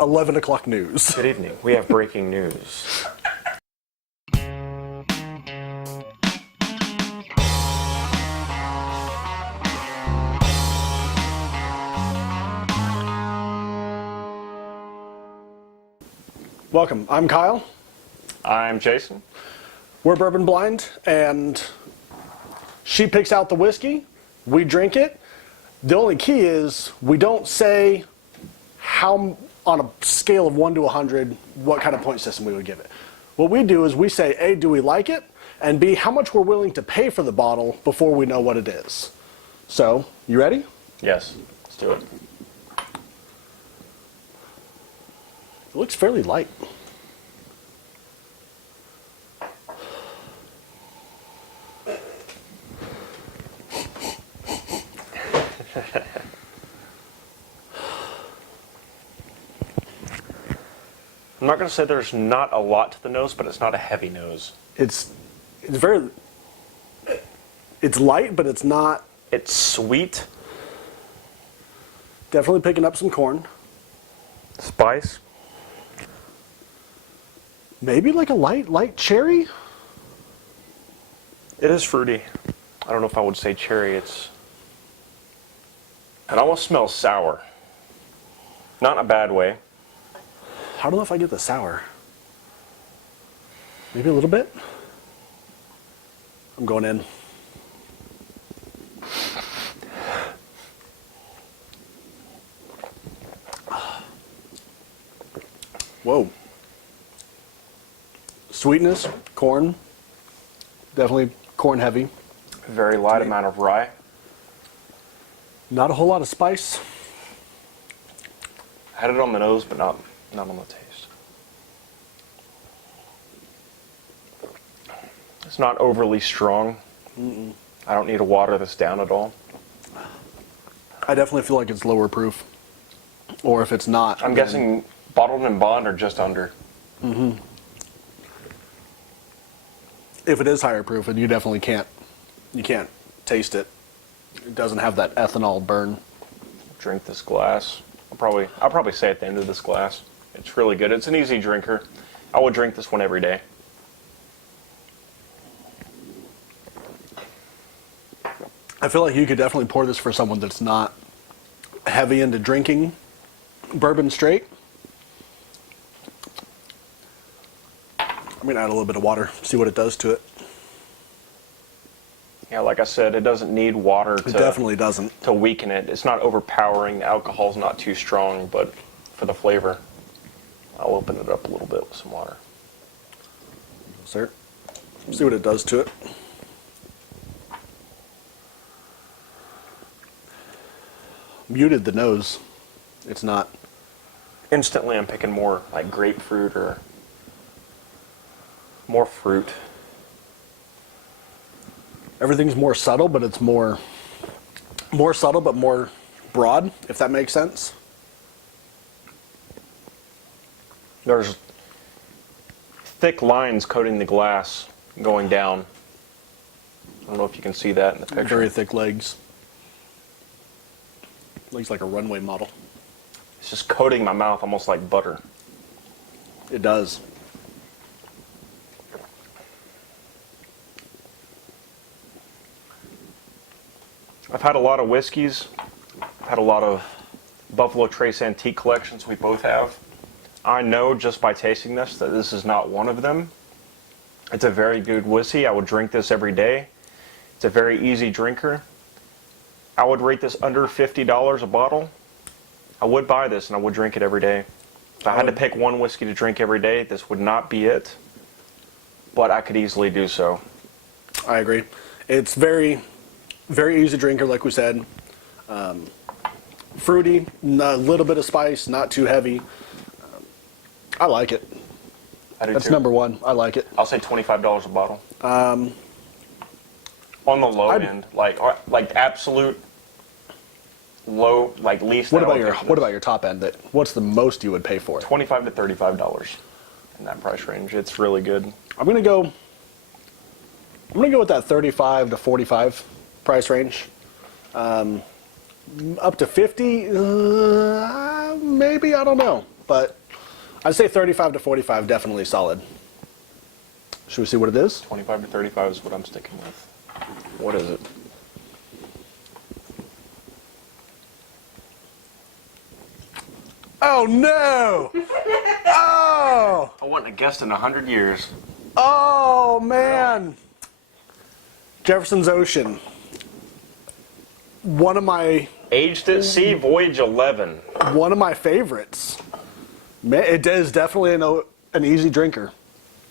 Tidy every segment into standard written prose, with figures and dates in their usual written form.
11 o'clock news. Good evening. We have breaking news. Welcome. I'm Kyle. I'm Jason. We're Bourbon Blind, and she picks out the whiskey. We drink it. The only key is we don't say how, on a scale of 1 to 100, what kind of point system we would give it. What we do is we say, A, do we like it? And B, how much we're willing to pay for the bottle before we know what it is. So, you ready? Yes, let's do it. It looks fairly light. I'm not going to say there's not a lot to the nose, but it's not a heavy nose. It's light, but it's not. It's sweet. Definitely picking up some corn. Spice. Maybe like a light cherry. It is fruity. I don't know if I would say cherry. It almost smells sour. Not in a bad way. I don't know if I get the sour. Maybe a little bit. I'm going in. Whoa. Sweetness, corn. Definitely corn heavy. Very light amount of rye. Not a whole lot of spice. I had it on the nose, but not on the taste. It's not overly strong. I don't need to water this down at all. I definitely feel like it's lower proof. Or if it's not, I'm guessing bottled and bond are just under. If it is higher proof, and you definitely can't taste it. It doesn't have that ethanol burn. Drink this glass. I'll probably say at the end of this glass. It's really good. It's an easy drinker. I would drink this one every day. I feel like you could definitely pour this for someone that's not heavy into drinking bourbon straight. I'm going to add a little bit of water, see what it does to it. Yeah, like I said, it doesn't need water It definitely doesn't. to weaken it. It's not overpowering. The alcohol's not too strong, but for the flavor, I'll open it up a little bit with some water. Sir, see what it does to it. Muted the nose. It's not. Instantly, I'm picking more like grapefruit or more fruit. Everything's more subtle, but it's more subtle, but more broad, if that makes sense. There's thick lines coating the glass going down. I don't know if you can see that in the picture. Very thick legs. Looks like a runway model. It's just coating my mouth almost like butter. It does. I've had a lot of whiskeys. I've had a lot of Buffalo Trace antique collections. We both have. I know just by tasting this that this is not one of them. It's a very good whiskey. I would drink this every day. It's a very easy drinker. I would rate this under $50 a bottle. I would buy this and I would drink it every day. If I had to pick one whiskey to drink every day, this would not be it. But I could easily do so. I agree. It's very, very easy drinker, like we said. Fruity, a little bit of spice, not too heavy. I like it. I do That's too. number one. I like it. I'll say $25 a bottle. On the low end, like absolute low, like least. What about your top end? What's the most you would pay for it? $25 to $35 in that price range. It's really good. I'm gonna go with that 35 to 45 price range. Up to 50, maybe, I don't know. but I'd say 35 to 45 definitely solid. Should we see what it is? 25 to 35 is what I'm sticking with. What is it? Oh no! Oh! I wouldn't have guessed in 100 years. Oh man! Jefferson's Ocean. One of my Aged at Sea, Voyage 11. favorites. Man, it is definitely an easy drinker.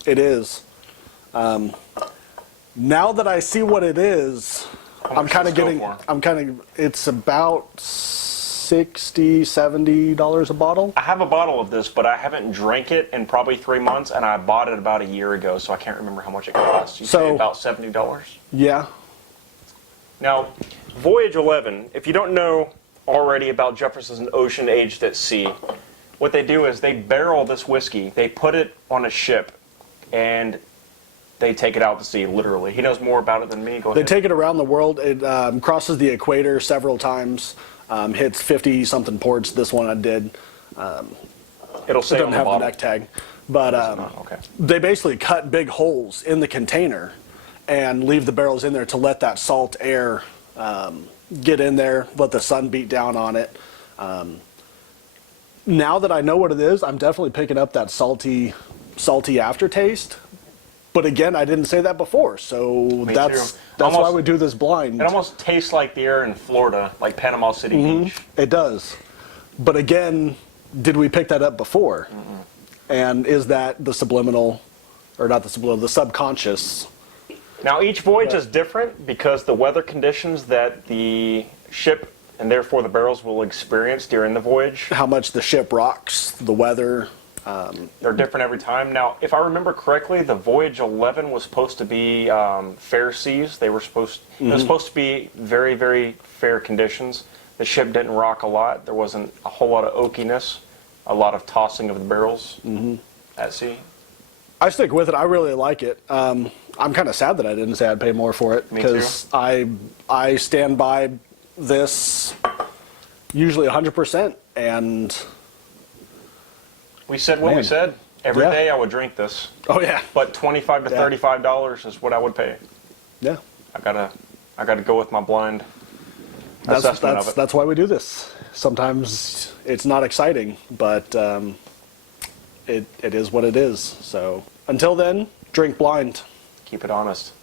It is. Now that I see what it is, I'm kind of getting. It's about $60, $70 a bottle. I have a bottle of this, but I haven't drank it in probably 3 months, and I bought it about a year ago, so I can't remember how much it cost. You say about $70? Yeah. Now, Voyage 11, if you don't know already about Jefferson's Ocean Aged at Sea, what they do is they barrel this whiskey, they put it on a ship, and they take it out to sea, literally. He knows more about it than me. Go ahead. They take it around the world. It crosses the equator several times. Hits 50-something ports. This one I did. It'll say It doesn't on the have bottle. the neck tag. But Okay. they basically cut big holes in the container and leave the barrels in there to let that salt air get in there, let the sun beat down on it. Now that I know what it is, I'm definitely picking up that salty aftertaste. But again, I didn't say that before, so that's why we do this blind. It almost tastes like the air in Florida, like Panama City Beach. It does. But again, did we pick that up before? And is that the subliminal, or not the subliminal, the subconscious? Now, each voyage is different because the weather conditions that the ship and therefore the barrels will experience during the voyage. How much the ship rocks, the weather. They're different every time. Now, if I remember correctly, the Voyage 11 was supposed to be fair seas. It was supposed to be very, very fair conditions. The ship didn't rock a lot. There wasn't a whole lot of oakiness, a lot of tossing of the barrels at sea. I stick with it. I really like it. I'm kind of sad that I didn't say I'd pay more for it because I stand by this usually 100%, and we said what we said. Every day I would drink this. Oh yeah. But $25 to $35 is what I would pay. Yeah. I gotta go with my blind assessment of it. That's why we do this. Sometimes it's not exciting, but it is what it is. So until then, drink blind. Keep it honest.